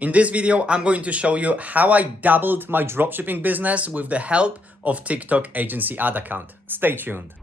In this video, I'm going to show you how I doubled my dropshipping business with the help of TikTok agency ad account. Stay tuned.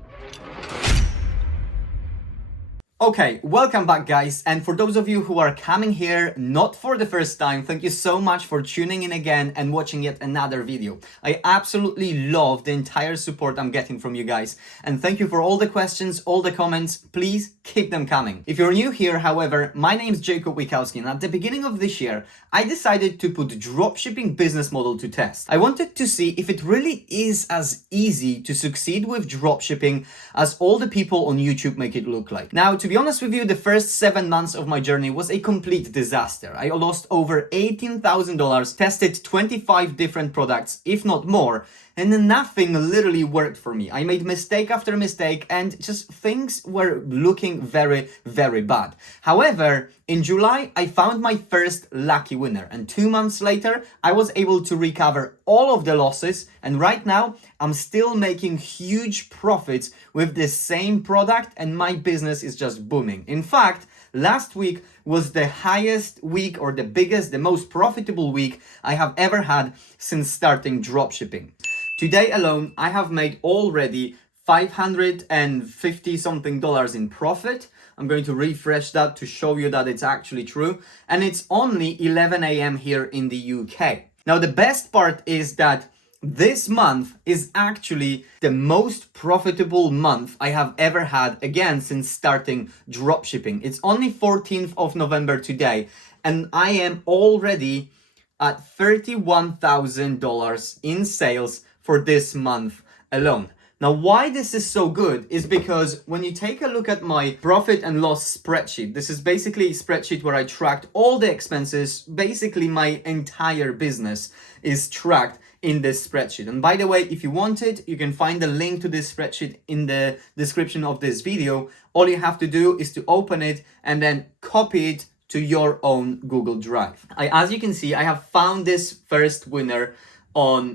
Okay, welcome back guys, and for those of you who are coming here not for the first time, thank you so much for tuning in again and watching yet another video. I absolutely love the entire support I'm getting from you guys, and thank you for all the questions, all the comments. Please keep them coming. If you're new here, however, my name is 𝗥𝗲𝗰𝗍𝗧, and at the beginning of this year, I decided to put dropshipping business model to test. I wanted to see if it really is as easy to succeed with dropshipping as all the people on YouTube make it look like. Now, to be honest with you, the first 7 months of my journey was a complete disaster. I lost over $18,000, tested 25 different products, if not more, and nothing literally worked for me. I made mistake after mistake and just things were looking very, very bad. However, in July, I found my first lucky winner, and 2 months later, I was able to recover all of the losses, and right now, I'm still making huge profits with the same product, and my business is just booming. In fact, last week was the highest week, or the biggest, the most profitable week I have ever had since starting dropshipping. Today alone, I have made already $550 something in profit. I'm going to refresh that to show you that it's actually true. And it's only 11 a.m. here in the UK. Now, the best part is that this month is actually the most profitable month I have ever had, again, since starting dropshipping. It's only 14th of November today, and I am already at $31,000 in sales for this month alone. Now, why this is so good is because when you take a look at my profit and loss spreadsheet, this is basically a spreadsheet where I tracked all the expenses. Basically, my entire business is tracked in this spreadsheet. And by the way, if you want it, you can find the link to this spreadsheet in the description of this video. All you have to do is to open it and then copy it to your own Google Drive. As you can see, I have found this first winner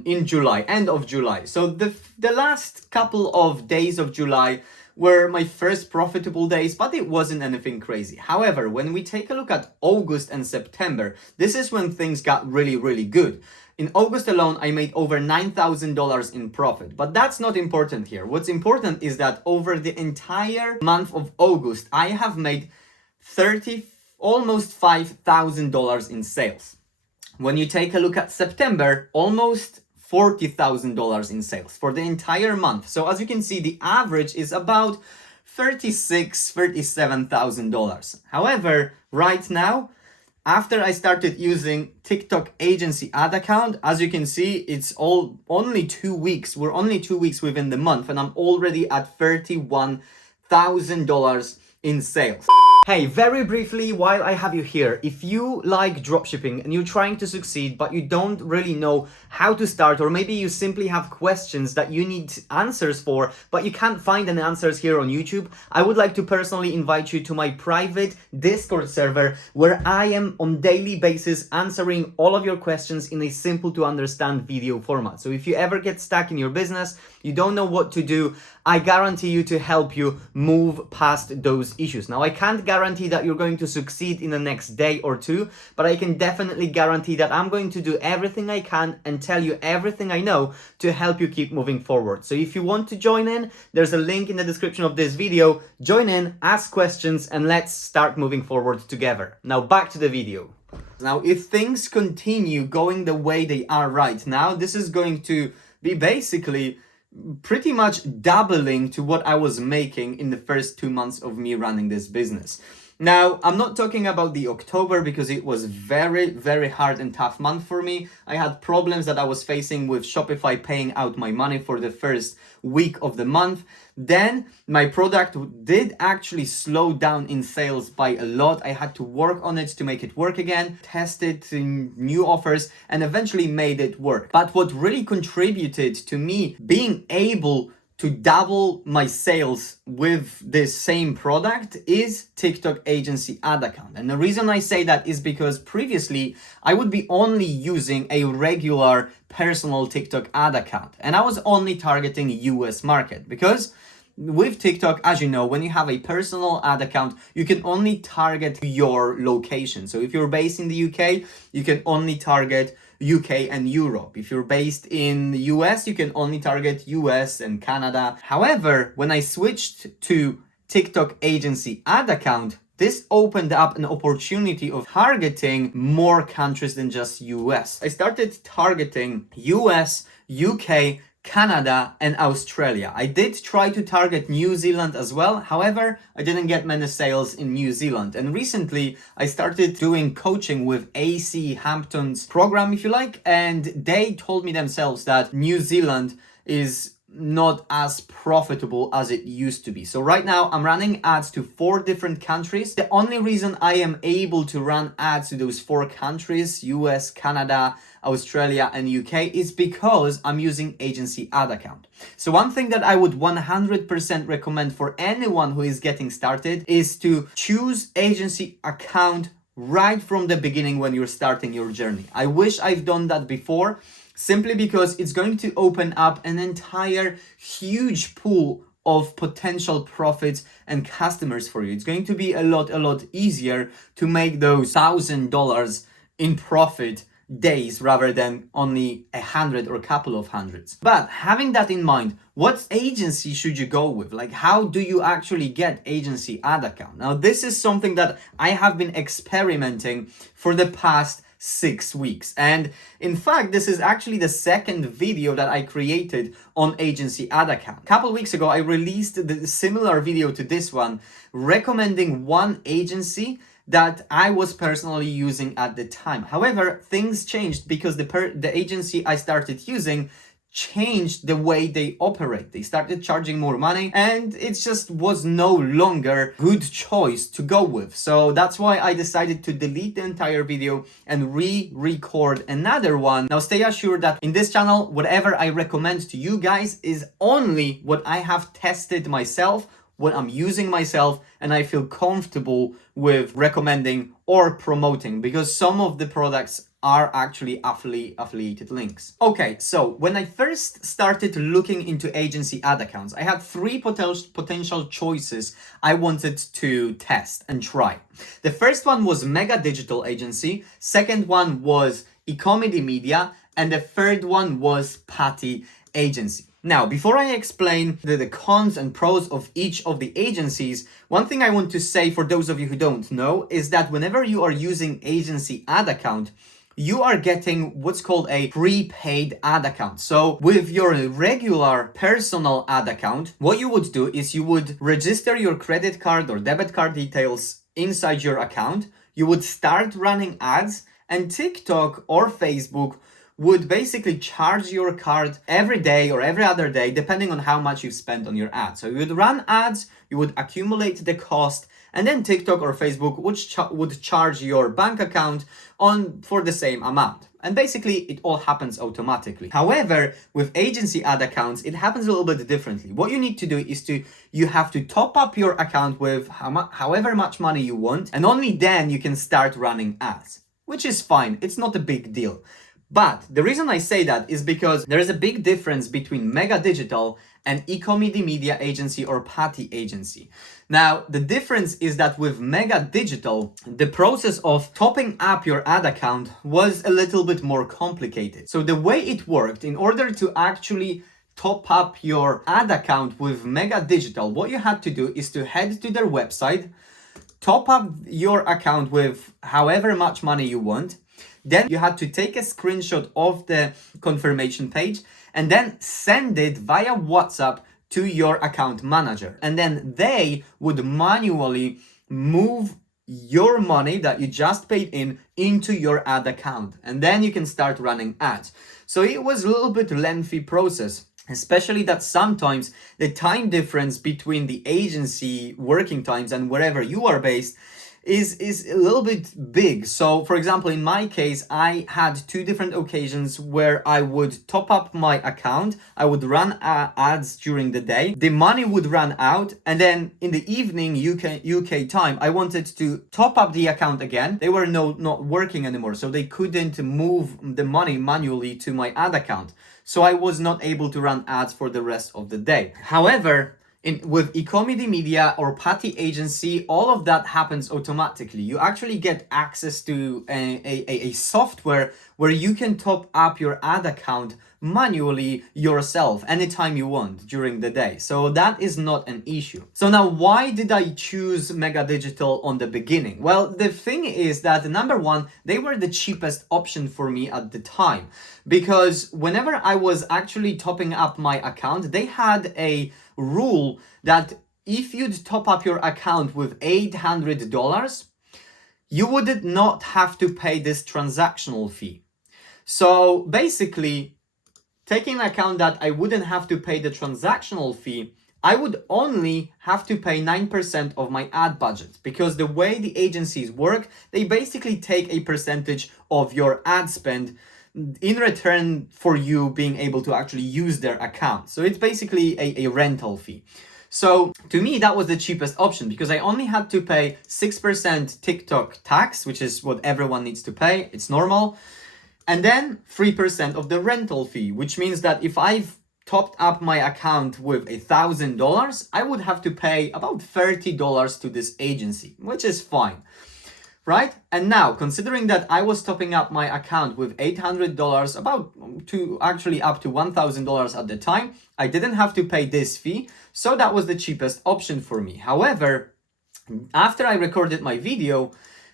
in July, end of July. So the last couple of days of July were my first profitable days, but it wasn't anything crazy. However, when we take a look at August and September, this is when things got really, really good. In August alone, I made over $9,000 in profit, but that's not important here. What's important is that over the entire month of August, I have made almost $5,000 in sales. When you take a look at September, almost $40,000 in sales for the entire month. So as you can see, the average is about $37,000. However, right now, after I started using TikTok agency ad account, as you can see, it's only 2 weeks. We're only 2 weeks within the month, and I'm already at $31,000 in sales. Hey, very briefly, while I have you here, if you like dropshipping and you're trying to succeed, but you don't really know how to start, or maybe you simply have questions that you need answers for, but you can't find any answers here on YouTube, I would like to personally invite you to my private Discord server, where I am on daily basis answering all of your questions in a simple to understand video format. So if you ever get stuck in your business, you don't know what to do, I guarantee you to help you move past those issues. Now, I can't guarantee that you're going to succeed in the next day or two, but I can definitely guarantee that I'm going to do everything I can and tell you everything I know to help you keep moving forward. So if you want to join in, there's a link in the description of this video. Join in, ask questions, and let's start moving forward together. Now, back to the video. Now, if things continue going the way they are right now, this is going to be basically pretty much doubling to what I was making in the first 2 months of me running this business. Now, I'm not talking about the October because it was very, very hard and tough month for me. I had problems that I was facing with Shopify paying out my money for the first week of the month. Then my product did actually slow down in sales by a lot. I had to work on it to make it work again, tested new offers, and eventually made it work. But what really contributed to me being able to double my sales with this same product is TikTok agency ad account. And the reason I say that is because previously I would be only using a regular personal TikTok ad account, and I was only targeting US market because with TikTok, as you know, when you have a personal ad account, you can only target your location. So if you're based in the UK, you can only target UK and Europe. If you're based in the US, you can only target US and Canada. However, when I switched to TikTok agency ad account, this opened up an opportunity of targeting more countries than just US. I started targeting US, UK, Canada, and Australia. I did try to target New Zealand as well. However, I didn't get many sales in New Zealand. And recently, I started doing coaching with 𝗚𝗲𝗰 Hampton's program, if you like, and they told me themselves that New Zealand is not as profitable as it used to be. So right now I'm running ads to 4 different countries. The only reason I am able to run ads to those 4 countries, US, Canada, Australia, and UK, is because I'm using agency ad account. So one thing that I would 100% recommend for anyone who is getting started is to choose agency account right from the beginning when you're starting your journey. I wish I've done that before, simply because it's going to open up an entire huge pool of potential profits and customers for you. It's going to be a lot easier to make those $1,000 in profit days rather than only 100 or a couple of hundreds. But having that in mind, what agency should you go with? Like, how do you actually get agency ad account? Now, this is something that I have been experimenting for the past 6 weeks. And in fact, this is actually the second video that I created on agency ad account. A couple weeks ago, I released the similar video to this one, recommending one agency that I was personally using at the time. However, things changed because the agency I started using changed the way they operate. They started charging more money, and it just was no longer good choice to go with. So that's why I decided to delete the entire video and re-record another one. Now stay assured that in this channel, whatever I recommend to you guys is only what I have tested myself, what I'm using myself, and I feel comfortable with recommending or promoting, because some of the products are actually affiliated links. Okay, so when I first started looking into agency ad accounts, I had 3 potential choices I wanted to test and try. The first one was Mega Digital Agency, second one was 𝗥𝗲𝗰 Media, and the third one was 𝗵𝗲𝗁 Agency. Now, before I explain the cons and pros of each of the agencies, one thing I want to say for those of you who don't know is that whenever you are using agency ad account, you are getting what's called a prepaid ad account. So with your regular personal ad account, what you would do is you would register your credit card or debit card details inside your account. You would start running ads, and TikTok or Facebook would basically charge your card every day or every other day, depending on how much you've spent on your ad. So you would run ads, you would accumulate the cost, and then TikTok or Facebook would charge your bank account for the same amount. And basically, it all happens automatically. However, with agency ad accounts, it happens a little bit differently. What you need to do is you have to top up your account with however much money you want, and only then you can start running ads, which is fine. It's not a big deal. But the reason I say that is because there is a big difference between Mega Digital and 𝗥𝗲𝗰 Media Agency or 𝗵𝗲𝗁 Agency. Now, the difference is that with Mega Digital, the process of topping up your ad account was a little bit more complicated. So the way it worked, in order to actually top up your ad account with Mega Digital, what you had to do is to head to their website, top up your account with however much money you want. Then you had to take a screenshot of the confirmation page and then send it via WhatsApp to your account manager. And then they would manually move your money that you just paid into your ad account. And then you can start running ads. So it was a little bit lengthy process, especially that sometimes the time difference between the agency working times and wherever you are based is a little bit big. So for example, in my case, I had 2 different occasions where I would top up my account, I would run ads during the day, the money would run out, and then in the evening UK time, I wanted to top up the account again. They were not working anymore, so they couldn't move the money manually to my ad account. So I was not able to run ads for the rest of the day. However, With 𝗥𝗲𝗰𝗍 or Patty Agency, all of that happens automatically. You actually get access to a software where you can top up your ad account manually yourself anytime you want during the day. So that is not an issue. So now, why did I choose Mega Digital on the beginning? Well, the thing is that number one, they were the cheapest option for me at the time, because whenever I was actually topping up my account, they had a rule that if you'd top up your account with $800, you would not have to pay this transactional fee. So basically, taking into account that I wouldn't have to pay the transactional fee, I would only have to pay 9% of my ad budget, because the way the agencies work, they basically take a percentage of your ad spend in return for you being able to actually use their account. So it's basically a rental fee. So to me, that was the cheapest option, because I only had to pay 6% TikTok tax, which is what everyone needs to pay. It's normal. And then 3% of the rental fee, which means that if I've topped up my account with $1,000, I would have to pay about $30 to this agency, which is fine, right? And now, considering that I was topping up my account with $800, up to $1,000 at the time, I didn't have to pay this fee, so that was the cheapest option for me. However, after I recorded my video,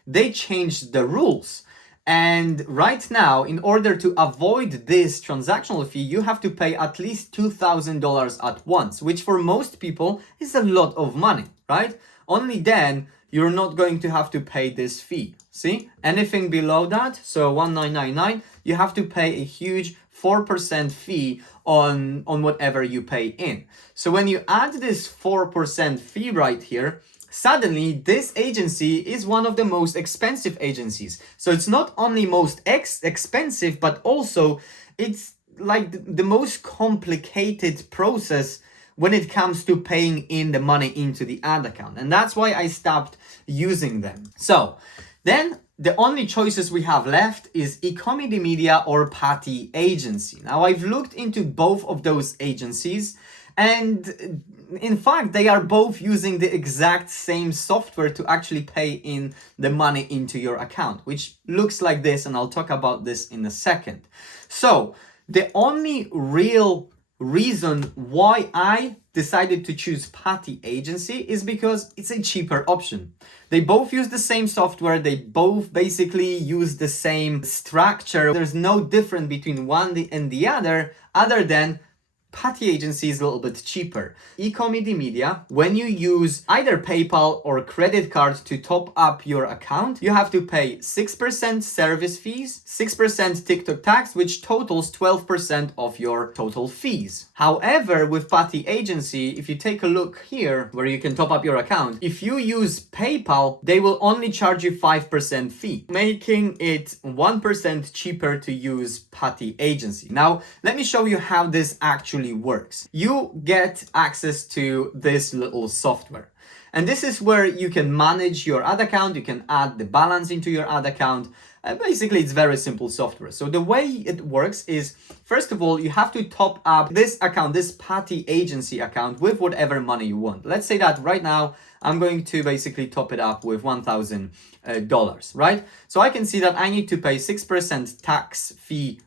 they changed the rules. And right now, in order to avoid this transactional fee, you have to pay at least $2,000 at once, which for most people is a lot of money, right? Only then you're not going to have to pay this fee. See, anything below that, so 1,999, you have to pay a huge 4% fee on whatever you pay in. So when you add this 4% fee right here, suddenly this agency is one of the most expensive agencies. So it's not only most expensive, but also it's like the most complicated process when it comes to paying in the money into the ad account. And that's why I stopped using them. So then the only choices we have left is 𝗥𝗲𝗰𝗍 or Patty Agency. Now I've looked into both of those agencies, and in fact, they are both using the exact same software to actually pay in the money into your account, which looks like this, and I'll talk about this in a second. So the only real reason why I decided to choose Patty Agency is because it's a cheaper option. They both use the same software, they both basically use the same structure. There's no difference between one and the other than Patty Agency is a little bit cheaper. 𝗥𝗲𝗰𝗍, when you use either PayPal or credit card to top up your account, you have to pay 6% service fees, 6% TikTok tax, which totals 12% of your total fees. However, with Patty Agency, if you take a look here where you can top up your account, if you use PayPal, they will only charge you 5% fee, making it 1% cheaper to use Patty Agency. Now, let me show you how this actually works. You get access to this little software, and this is where you can manage your ad account, you can add the balance into your ad account. Basically, it's very simple software. So the way it works is, first of all, you have to top up this account, this Patty Agency account, with whatever money you want. Let's say that right now I'm going to basically top it up with $1,000, right? So I can see that I need to pay 6% tax fee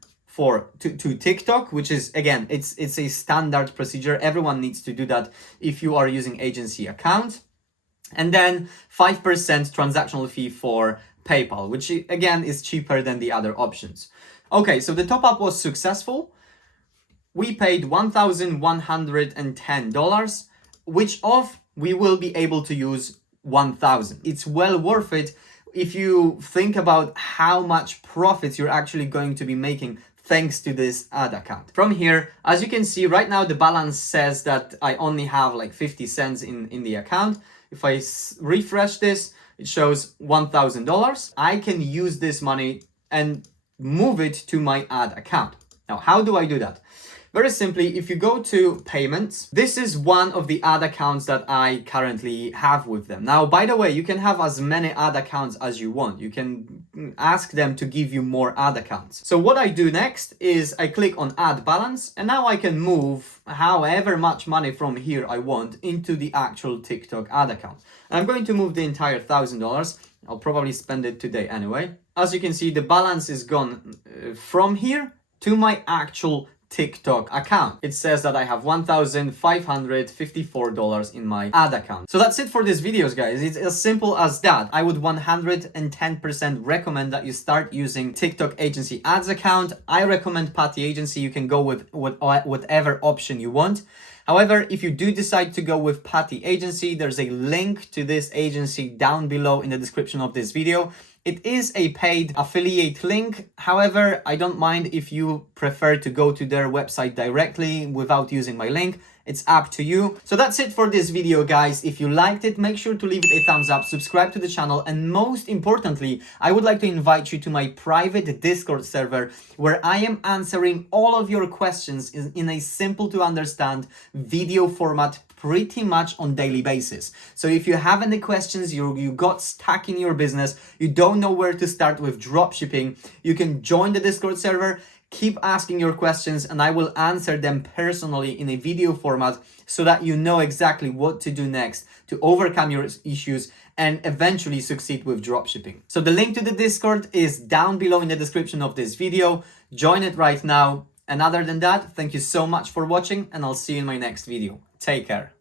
to TikTok, which is, again, it's a standard procedure. Everyone needs to do that if you are using agency account. And then 5% transactional fee for PayPal, which again is cheaper than the other options. Okay, so the top up was successful. We paid $1,110, which we will be able to use 1,000. It's well worth it if you think about how much profits you're actually going to be making thanks to this ad account. From here, as you can see right now, the balance says that I only have like 50 cents in the account. If I refresh this, it shows $1,000. I can use this money and move it to my ad account. Now, how do I do that? Very simply, if you go to payments, this is one of the ad accounts that I currently have with them. Now, by the way, you can have as many ad accounts as you want. You can ask them to give you more ad accounts. So what I do next is I click on add balance, and now I can move however much money from here I want into the actual TikTok ad account. And I'm going to move the entire $1,000. I'll probably spend it today anyway. As you can see, the balance is gone from here to my actual TikTok account. It says that I have $1,554 in my ad account. So that's it for this videos, guys. It's as simple as that. I would 110% recommend that you start using TikTok agency ads account. I recommend Patty Agency. You can go with whatever option you want. However, if you do decide to go with Patty Agency, there's a link to this agency down below in the description of this video. It is a paid affiliate link. However, I don't mind if you prefer to go to their website directly without using my link. It's up to you. So that's it for this video, guys. If you liked it, make sure to leave it a thumbs up, subscribe to the channel, and most importantly, I would like to invite you to my private Discord server where I am answering all of your questions in a simple to understand video format pretty much on daily basis. So if you have any questions, you got stuck in your business, you don't know where to start with dropshipping, you can join the Discord server. Keep asking your questions and I will answer them personally in a video format so that you know exactly what to do next to overcome your issues and eventually succeed with dropshipping. So the link to the Discord is down below in the description of this video. Join it right now. And other than that, thank you so much for watching and I'll see you in my next video. Take care.